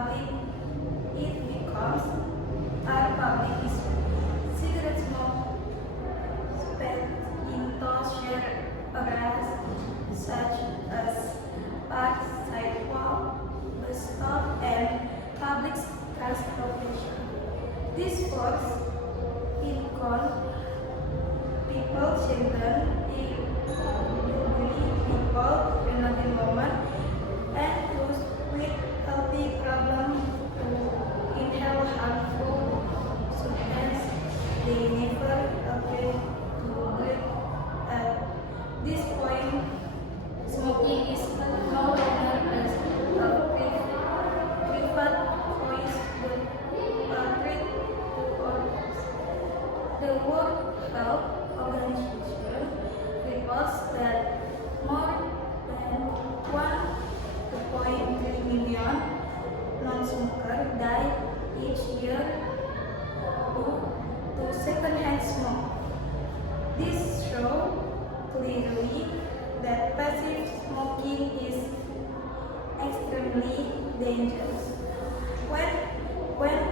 public, it becomes our public issue. Cigarette smoke spread into shared areas such as parks, sidewalk, bus stop, and public transportation. This force includes people, children, elderly people, pregnant women, and those with healthy problems who inhale harmful substances they never agreed to breathe. At this point, smoking is no longer as a private choice but a threat to others. The World Health Organization reports that more than 1.3 million non-smokers die each year due to secondhand smoke. This shows clearly that passive smoking is extremely dangerous. When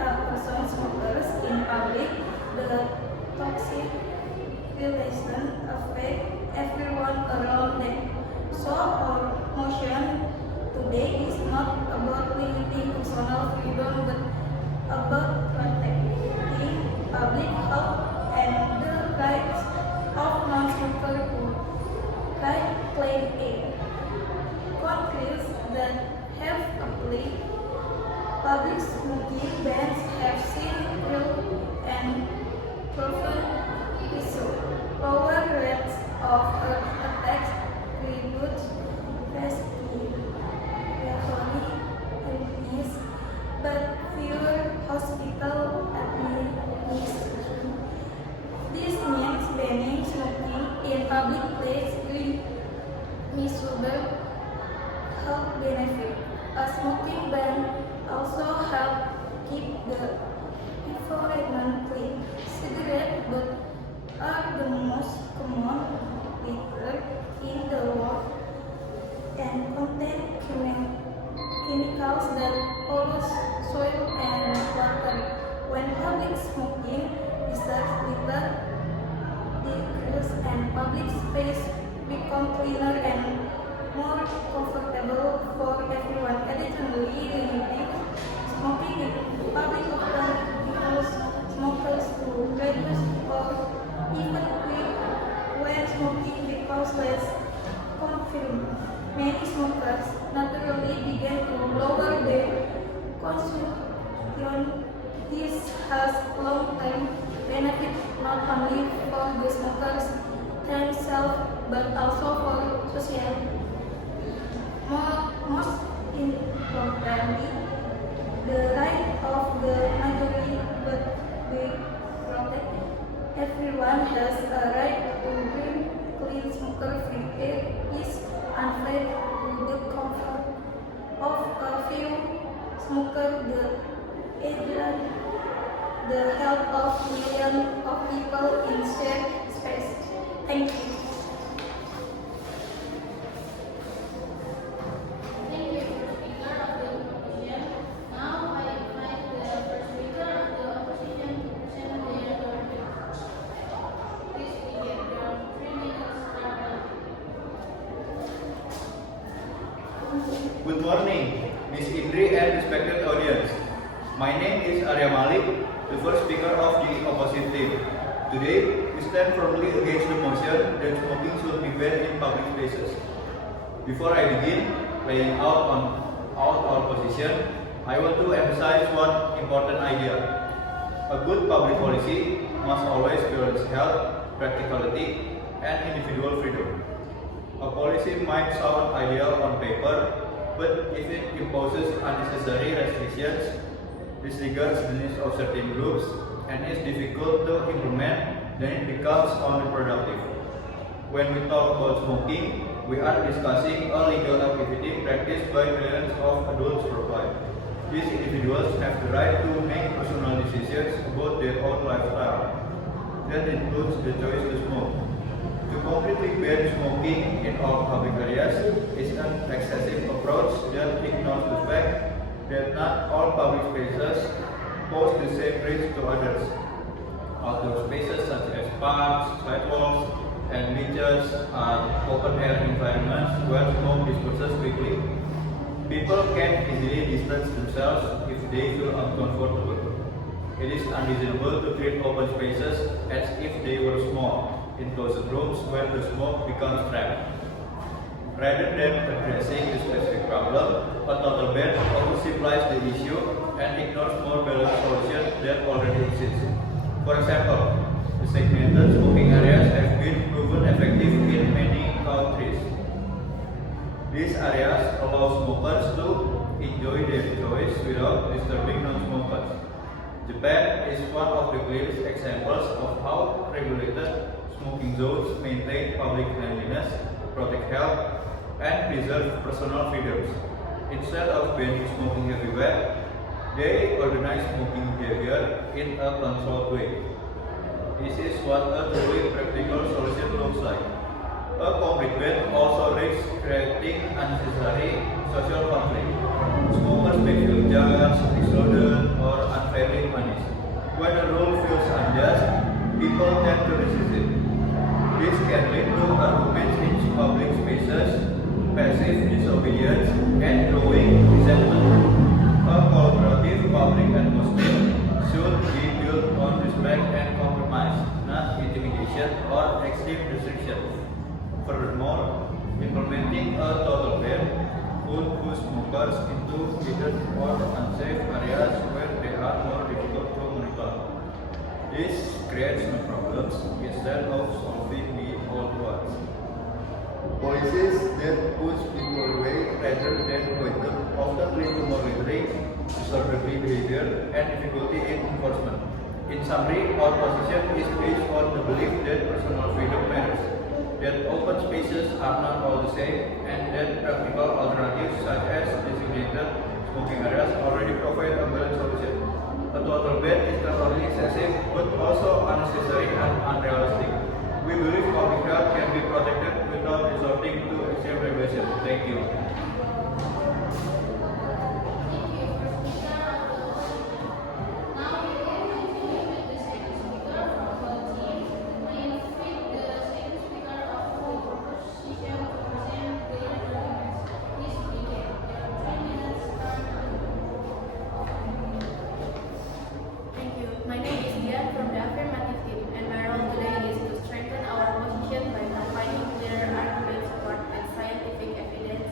a person smokes in public, the toxic relation affects everyone around them. So our motion today is not about limiting personal freedom but about protecting public health and the rights of non-smokers to breathe clean air. Countries that have applied public smoking bans have seen real and proven results. Lower rates of attacks, reduced respiratory illness, but fewer hospital admissions. This means banning smoking in public places will measurable health benefit. A smoking ban also helps keep the environment clean. Cigarettes butts are the most common liquor in the world and contain chemicals that pollute soil and water. When public smoking disturbs litter, decreases and public space become cleaner and more comfortable for everyone. Additionally, limiting smoking in public often enables smokers to reduce or even quit when smoking becomes less convenient. Many smokers naturally begin to lower their consumption. This has long-term benefit not only for the smokers themselves but also for society. Most importantly, the right of the majority but we protect. Everyone has a right to drink clean smoker-free air is unfair to the comfort of a few smokers, the health of millions of people in shared space. Thank you. Good morning, Ms. Indri and respected audience. My name is Arya Maliq, the first speaker of the opposite team. Today, we stand firmly against the motion that smoking should be banned in public spaces. Before I begin laying out our position, I want to emphasize one important idea. A good public policy must always balance health, practicality, and individual freedom. A policy might sound ideal on paper, but if it imposes unnecessary restrictions, disregards the needs of certain groups, and is difficult to implement, then it becomes counterproductive. When we talk about smoking, we are discussing a legal activity practiced by millions of adults worldwide. These individuals have the right to make personal decisions about their own lifestyle. That includes the choice to smoke. To completely ban smoking in all public areas is an excessive approach that ignores the fact that not all public spaces pose the same risk to others. Outdoor spaces such as parks, sidewalks, and beaches are open-air environments where smoke disperses quickly. People can easily distance themselves if they feel uncomfortable. It is unreasonable to treat open spaces as if they were small, enclosed rooms where the smoke becomes trapped. Rather than addressing the specific problem, a total ban oversimplifies the issue and ignores more balanced solutions that already exist. For example, the segmented smoking areas have been proven effective in many countries. These areas allow smokers to enjoy their choice without disturbing non-smokers. Japan is one of the clearest examples of how regulated smoking zones maintain public cleanliness, protect health, and preserve personal freedoms. Instead of banning smoking everywhere, they organize smoking behavior in a controlled way. This is what a truly practical solution looks like. A complete ban also risks creating unnecessary social conflict. Smokers may feel judged, excluded, or unfairly punished. When a rule feels unjust, people tend to resist it. This can lead to arguments in public spaces, passive disobedience, and growing resentment. A collaborative public atmosphere should be built on respect and compromise, not intimidation or extreme restriction. Furthermore, implementing a total ban could push smokers into hidden or unsafe areas where they are more difficult to monitor. This creates new problems instead of solving the old ones. Policies that push people away rather than avoid them often lead to more littering, disorderly behavior, and difficulty in enforcement. In summary, our position is based on the belief that personal freedom matters, that open spaces are not all the same, and that practical alternatives such as designated smoking areas already provide a balanced solution. A total ban is not only excessive but also unnecessary and unrealistic. We believe public health can be protected without resorting to extreme regulation. Thank you. Thank you. My name is Dian from the affirmative team, and my role today is to strengthen our position by providing clear arguments, support, and scientific evidence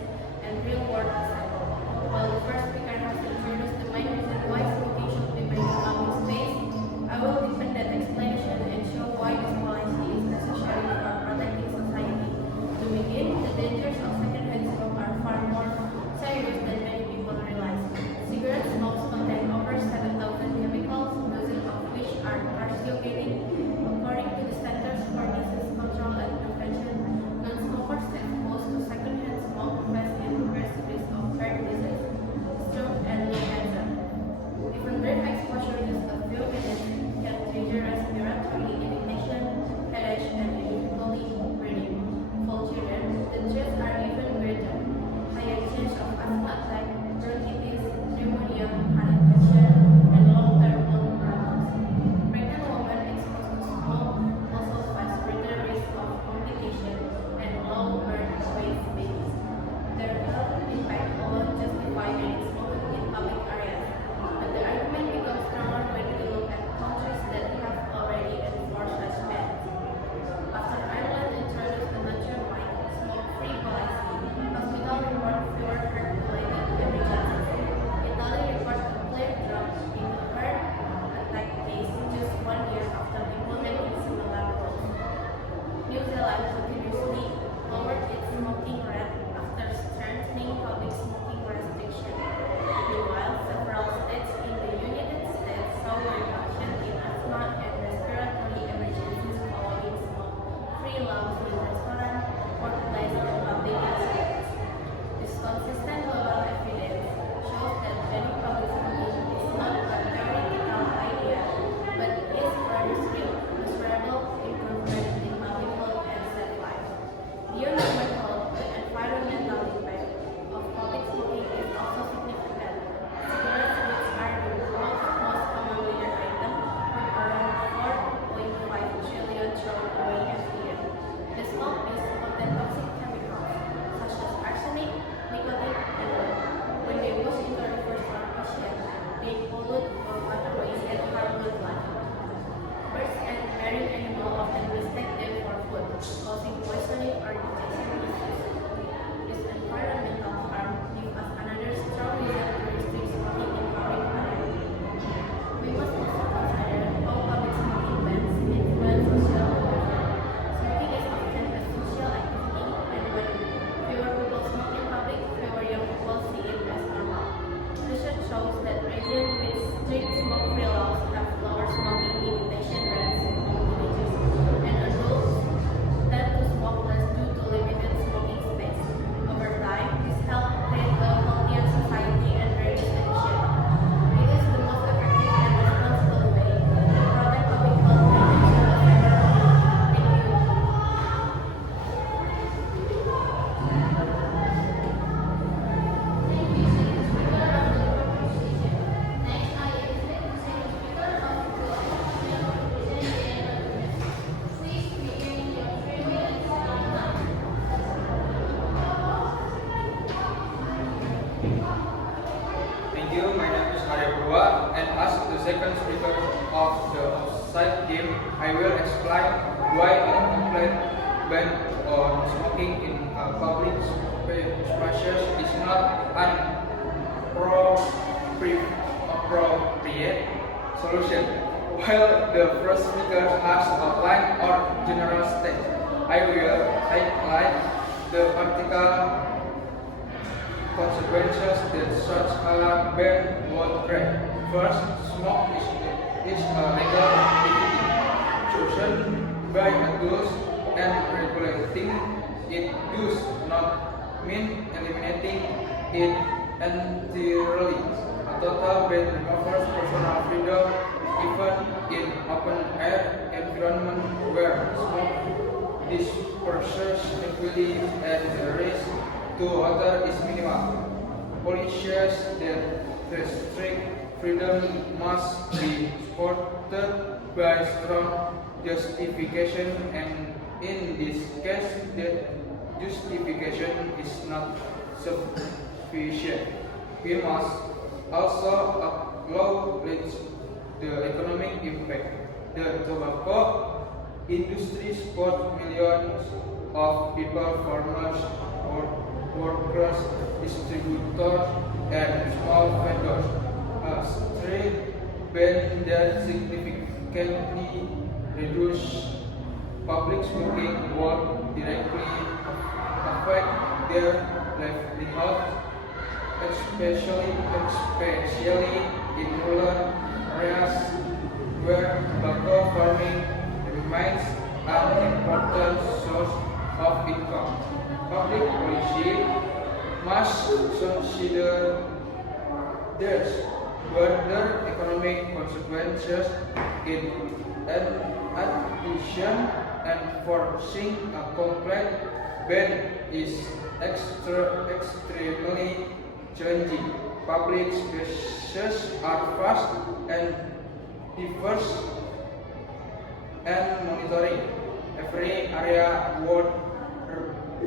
Arya Purwa, and as the second speaker of the outside team, I will explain why a complete ban on smoking in public spaces is not an appropriate solution. While the first speaker has outlined our general state, I will highlight the practical consequences that such a ban would create. First, smoke is a legal activity chosen by adults, and regulating its use not mean eliminating it entirely. A total ban removes personal freedom even in open-air environment where smoke disperses equally and the risk to others is minimal. Policies that restrict freedom must be supported by strong justification, and in this case, that justification is not sufficient. We must also acknowledge the economic impact. The tobacco industry supports millions of people, farmers, workers, distributors, and small vendors. A strict ban that significantly reduce public smoking would directly affect their livelihood, especially in rural areas where tobacco farming remains an important source of income. Public policy must consider this further economic consequences in addition, enforcing a complete ban is extremely challenging. Public spaces are vast and diverse, and monitoring every area would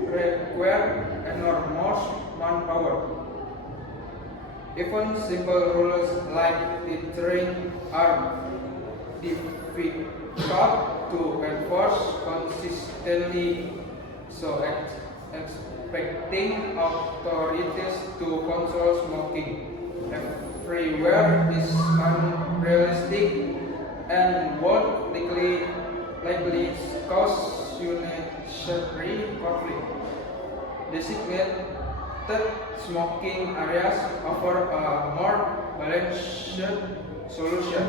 require enormous manpower. Even simple rules like littering are difficult to enforce consistently, so expecting authorities to control smoking everywhere is unrealistic and would likely cause unnecessary conflict. Designated smoking areas offer a more balanced solution.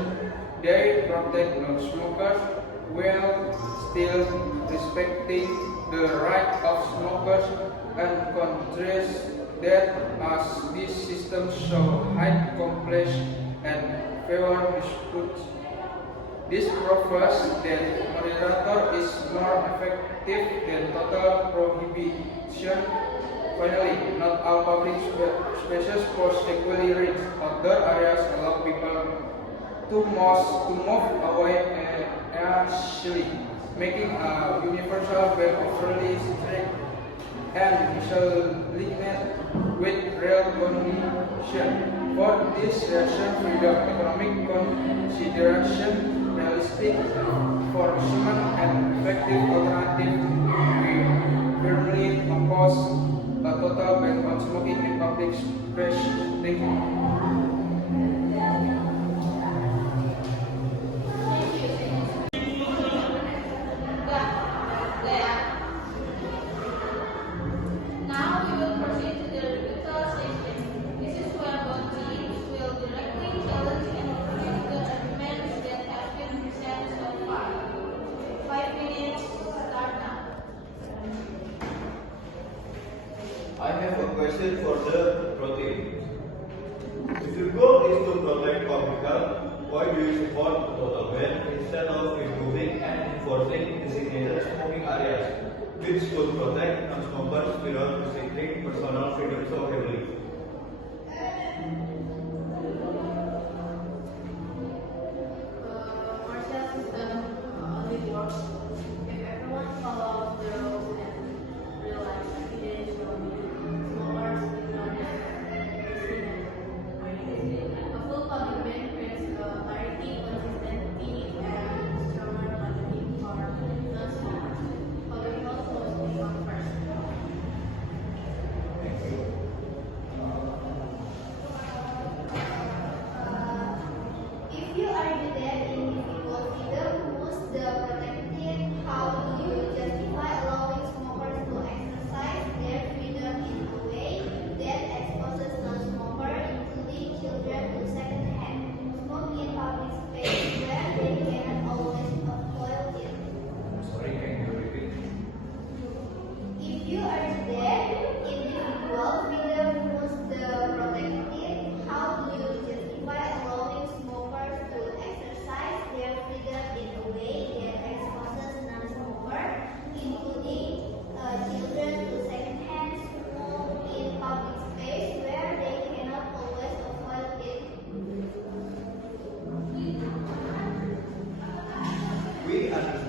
They protect non-smokers while still respecting the right of smokers, and contrast that as this system show high complex and favor disputes. This proves that moderator is more effective than total prohibition. Finally, not all public spaces pose equally risk. Outdoor areas allow people to move away easily, making a universal ban overly strict and misaligned with real conditions. For this reason, freedom, economic consideration, realistic enforcement, and effective alternative, we firmly oppose a total ban on smoking in public space. Thank you. Now we will proceed to the rebuttal session. This is where both teams will directly challenge and refute the arguments that have been presented so far. 5 minutes, start now. I have a question for the pro-team. If your goal is to protect public health, why do you support a total ban instead of improving and enforcing designated smoking areas, which could protect non-smokers without restricting personal freedom so heavily? Martial system only works if everyone follows the rules and realize evidence from smokers is not necessary. A full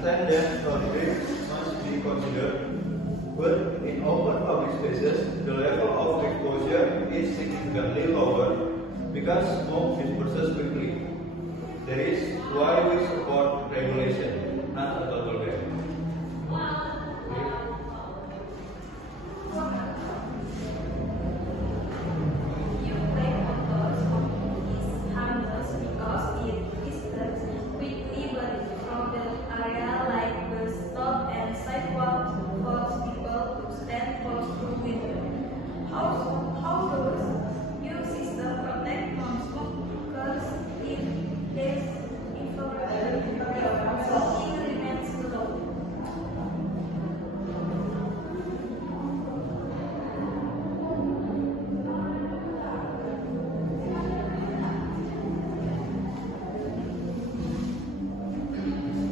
understand that boundaries must be considered, but in open public spaces, the level of exposure is significantly lower because smoke disperses quickly. That is why we support regulation, not a total ban. You play outdoor smoking is harmless because it distances quickly but from the area like bus stop and sidewalks force people to stand close to window. How does your system protect from smokers if there's smoking remains low?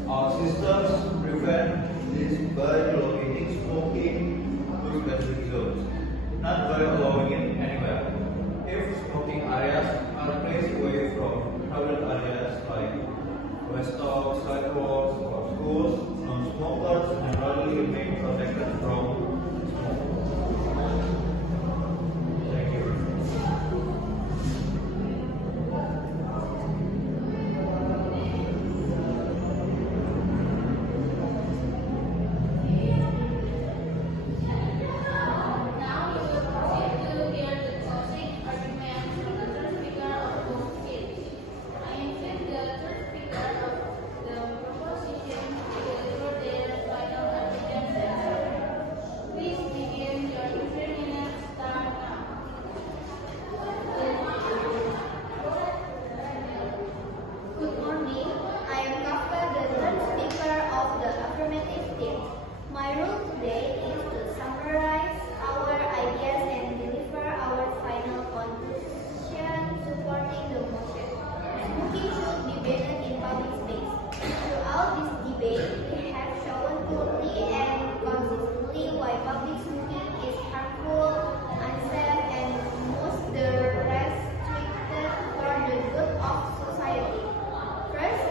Our systems prevent this by locating smoking to specific zones, not by allowing it anywhere. If smoking areas are placed away from crowded areas like bus stops, sidewalks, or schools, non-smokers generally remain protected from smoke. Thank you. Now we will proceed to hear the closing argument from the third speaker of both cases. I invite the third speaker of the proposition to deliver their final argument. Please begin your 3 minutes start now. Good morning. I am Kafka, the third speaker of the affirmative team. My role today is to summarize our ideas and deliver our final conclusion supporting the motion. Smoking should be banned in public space. Throughout this debate, we have shown clearly and consistently why public smoking is harmful, unsafe, and must be restricted for the good of society. First,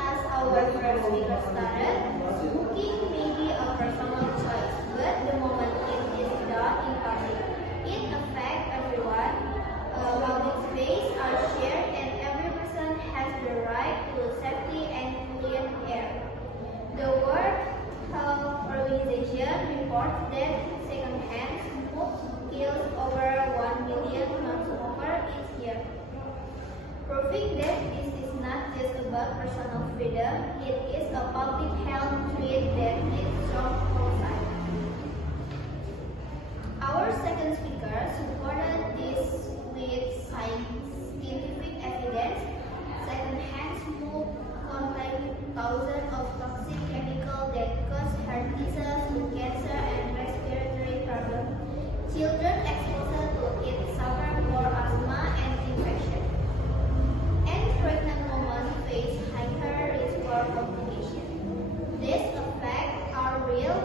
as our first speaker stated, smoking may be a personal choice, but the moment it is done in public, it affects everyone. Public space are shared and every person has the right to safety and clean air. The World Health Organization reports that secondhand smoke kills over 1 million non-smokers each year. Proving that this is not just about personal freedom, it is a public health threat that needs strong oversight. Our second speaker supported this with scientific evidence. Secondhand smoke contains thousands of toxic chemicals that cause heart disease, cancer, and respiratory problems. Children exposed to it suffer more asthma and infection. And pregnant women face higher risk for complications. These effects are real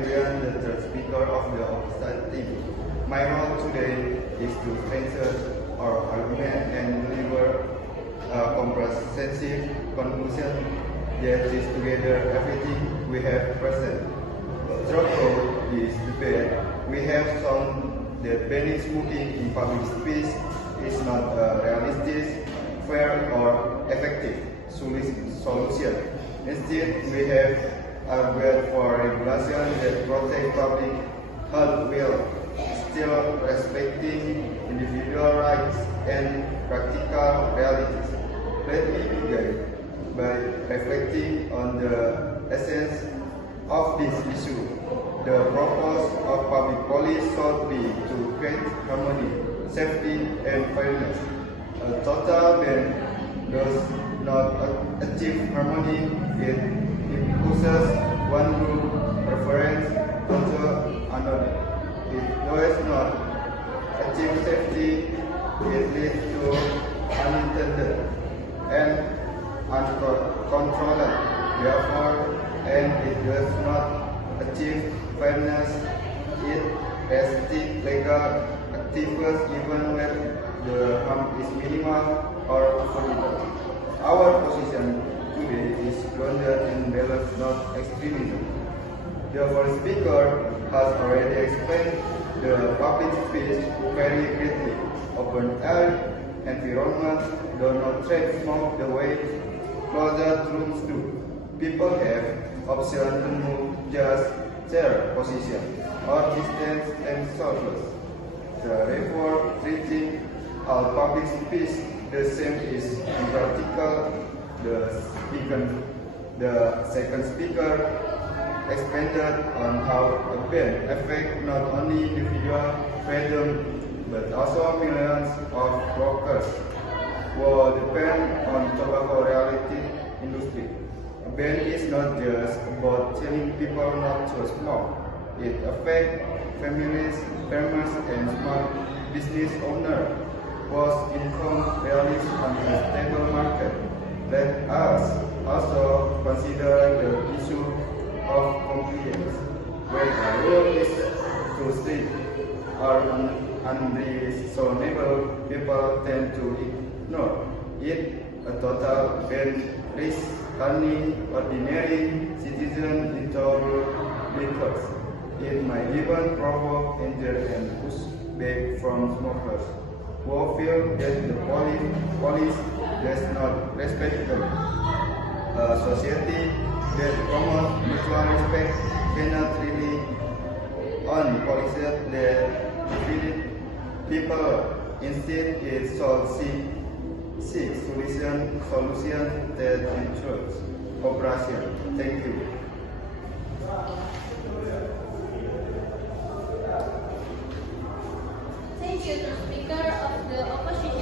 Bryan, the third speaker of the opposite team. My role today is to strengthen our argument and deliver a comprehensive conclusion that is together everything we have present. Throughout this debate, we have shown that banning smoking in public space is not a realistic, fair, or effective solution. Instead, we have argued for regulation that protect public health while still respecting individual rights and practical realities. Let me begin by reflecting on the essence of this issue. The purpose of public policy should be to create harmony, safety, and fairness. A total ban does not achieve harmony. It imposes one group preference over another. It does not achieve safety. It leads to unintended and uncontrolled behavior, and it does not achieve fairness. It restricts legal activities even when the harm is minimal or avoidable. Our position today is grounded in balance, not extremism. The first speaker has already explained the public space very greatly. Open air environments do not trap smoke the way closed rooms do. People have option to move just their position or distance themselves. Therefore, treating all public space the same is impractical. The second speaker expanded on how a ban affects not only individual freedom but also millions of workers who depend on tobacco related industry. A ban is not just about telling people not to smoke. It affects families, farmers, and small business owners whose income relies on a stable market. Let us also consider the issue of compliance. When a rule is too strict or unreasonable, people tend to ignore it. A total ban risks turning ordinary citizens into breakers. It might even provoke injury and pushback from smokers who feel that the police does not respect them. A society that promotes mutual respect cannot rely on policies that defeat people. Instead, it should seek solutions that ensure cooperation. Thank you. Thank you to the Speaker of the Opposition.